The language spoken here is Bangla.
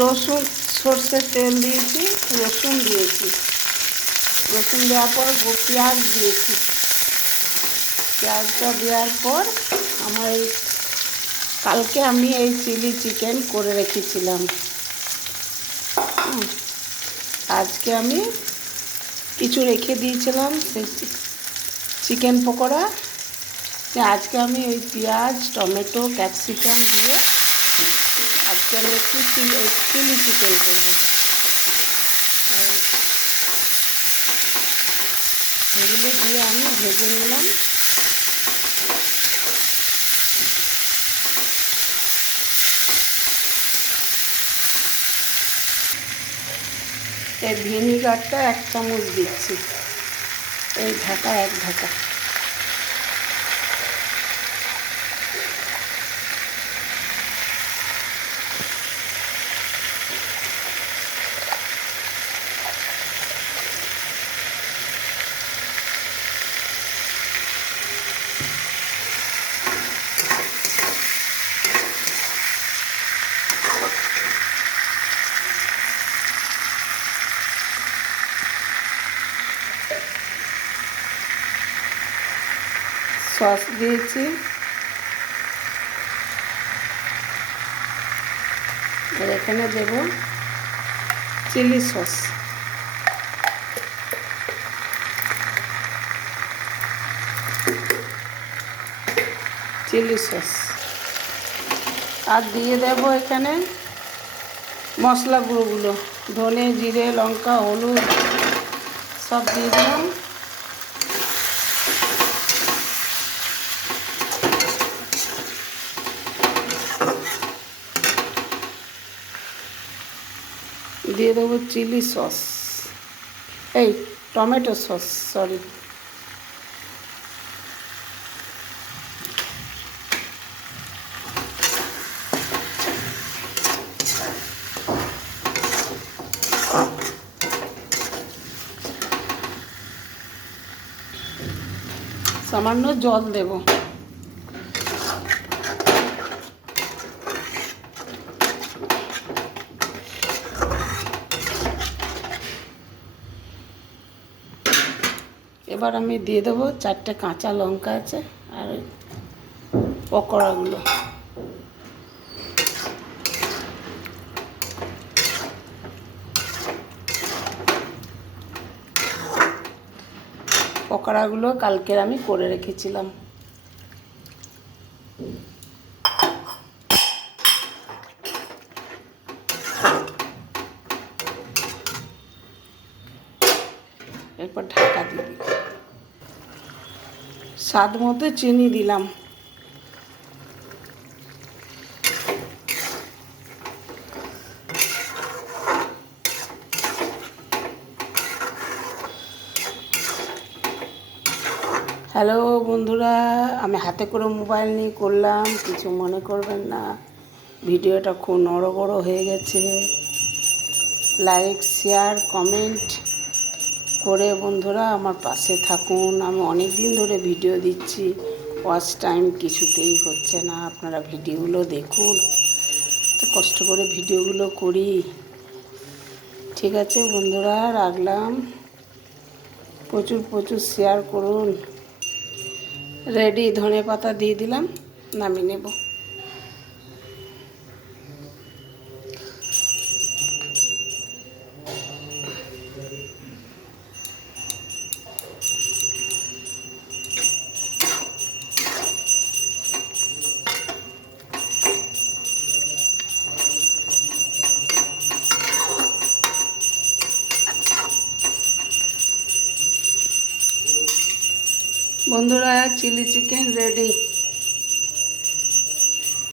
রসুন সর্ষের তেল দিয়েছি, রসুন দিয়েছি। রসুন দেওয়ার পর পেঁয়াজ দিয়েছি। পেঁয়াজটা দেওয়ার পর আমার এই, কালকে আমি এই চিলি চিকেন করে রেখেছিলাম। আজকে আমি কিছু রেখে দিয়েছিলাম সেই চিকেন পকোড়া। আজকে আমি ওই পেঁয়াজ, টমেটো, ক্যাপসিকাম দিয়ে আজকে আমি একটু চিলি চিকেন করব। সেগুলো দিয়ে আমি ভেজে নিলাম। এই ভিনিগারটা এক চামচ দিচ্ছি। এই ঢাকা এক ঢাকা। সস দিয়েছি। আর এখানে দেব চিলি সস। Chilli sauce. আর দিয়ে দেব এখানে মশলা গুঁড়োগুলো, ধনে, জিরে, লঙ্কা, হলুদ, সব দিয়ে দিলাম। দিয়ে দেবো চিলি সস। এই, টমেটো সস, সরি। সামান্য জল দেবো। এবার আমি দিয়ে দেবো চারটে কাঁচা লঙ্কা আছে আর পকোড়াগুলো। পকোড়াগুলো কালকের আমি করে রেখেছিলাম। এরপর ঢাকা দিই স্বাদ মতো চিনি দিলাম। হ্যালো বন্ধুরা, আমি হাতে করে মোবাইল নিয়ে করলাম, কিছু মনে করবেন না। ভিডিওটা খুব নড় বড় হয়ে গেছে। লাইক শেয়ার কমেন্ট করে বন্ধুরা আমার পাশে থাকুন। আমি অনেক দিন ধরে ভিডিও দিচ্ছি ওয়াচ টাইম কিছুতেই হচ্ছে না। আপনারা ভিডিওগুলো দেখুন, তো কষ্ট করে ভিডিওগুলো করি। ঠিক আছে বন্ধুরা, রাখলাম। প্রচুর প্রচুর শেয়ার করুন। রেডি ধনে পাতা দিয়ে দিলাম নামিয়ে নেব। বন্ধুরা চিলি চিকেন রেডি।